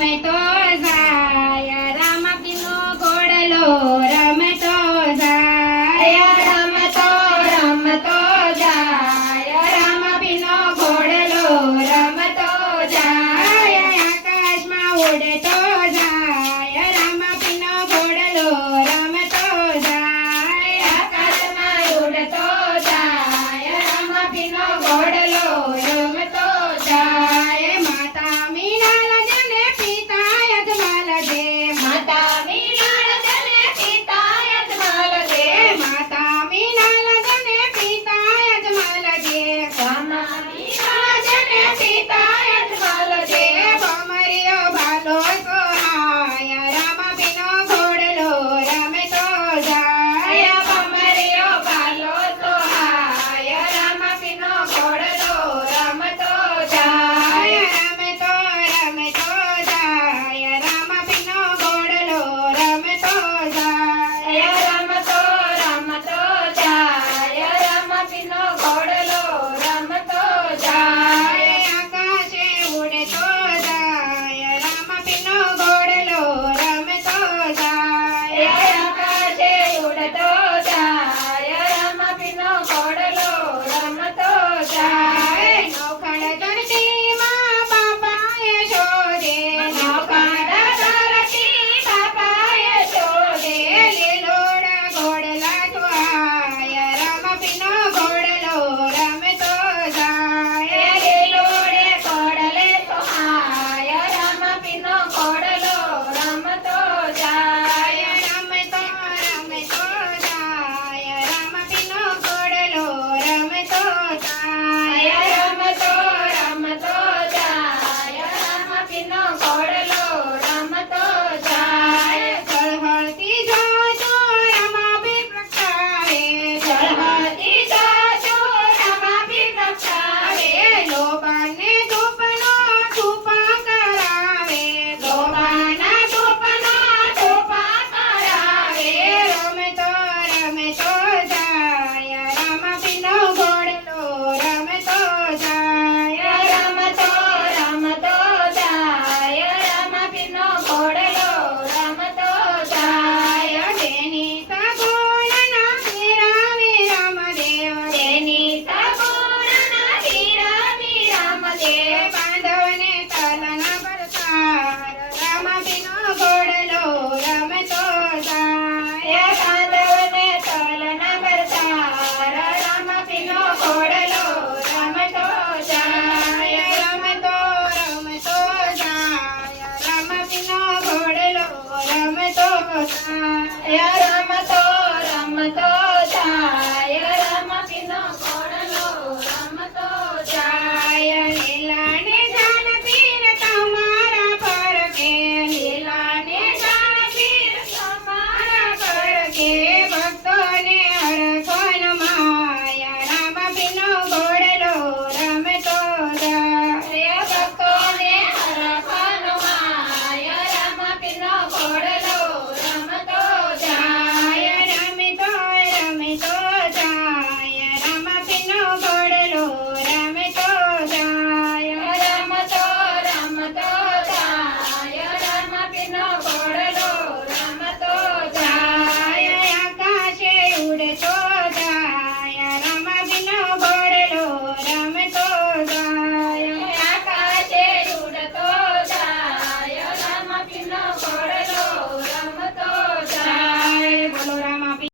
રમતો જાય રામપીનો ઘોડલો રમતો જાય રમતો રમતો જાય રામપીનો ઘોડલો રમતો જાય આકાશમાં ઉડતો જાય રામપીનો ઘોડલો રમતો જાય આકાશમાં ઉડતો જાય રામપીનો ઘોડલો રમતો જાય માતા મીનાલ જને પિતા યજમાલ દે માતા મીનાલ જને પિતા યજમાલ દે માતા મીનાલ જને પિતા યજમાલ દે માતા મીનાલ જને પિતા યજમાલ દે ભમરિયો ભાલો સોહાય રામપીનો ઘોડલો રમતો જાય ભમરિયો ભાલો સોહાય રામપીનો ઘોડલો રમતો જાય રમતો રમતો જાય રામપીનો ઘોડલો રમતો જાય રમતો રમતો જાય રામપીનો ઘોડલો રમતો જાય આકાશે ઉડતો જાય રામપીનો ઘોડલો રમતો જાય આકાશે ઉડતો જાય રામપીનો ઘોડલો રમતો જાય નોખડ ધરતીમાં બાપાએ શોધે નોખડ ધરતી બાપાએ શોધે લીલોડા ઘોડલા સુહાય રામપીનો ઘોડલો રમતો જાય લીલોડે ઘોડલે સુહાય રામપીનો ઘોડલો રમતો જાય રમતો રમતો જાય રામપીનો ઘોડલો રમતો જાય રમતો રમતો જાય રામપીનો ઘોડલો રમતો જાય ઝળહળતી જોજો રામાભી પ્રગટાવે ઝળહળતી જોજો રામાભી પ્રગટાવે લોબાને ધૂપનો ધૂપા કરાવે લોબાના ધૂપનો ધૂપા કરાવે રમતો રમતો જાય રામપીનો ઘોડલો રમતો જાય રમતો રમતો જાય રામપીનો ઘોડલો રમતો જાય તેની સગુણના ધીરાવી રામદેવ તેની સગુણના ધીરાવી રામદેવ બાંધવને તલના પરસાર રામપીનો ઘોડલો રમતો જાય બાંધવને તલના પરસાર રામપીનો ઘોડલો રમતો જાય રમતો રમતો જાય રામપીનો ઘોડલો રમતો જાય રમતો રમતો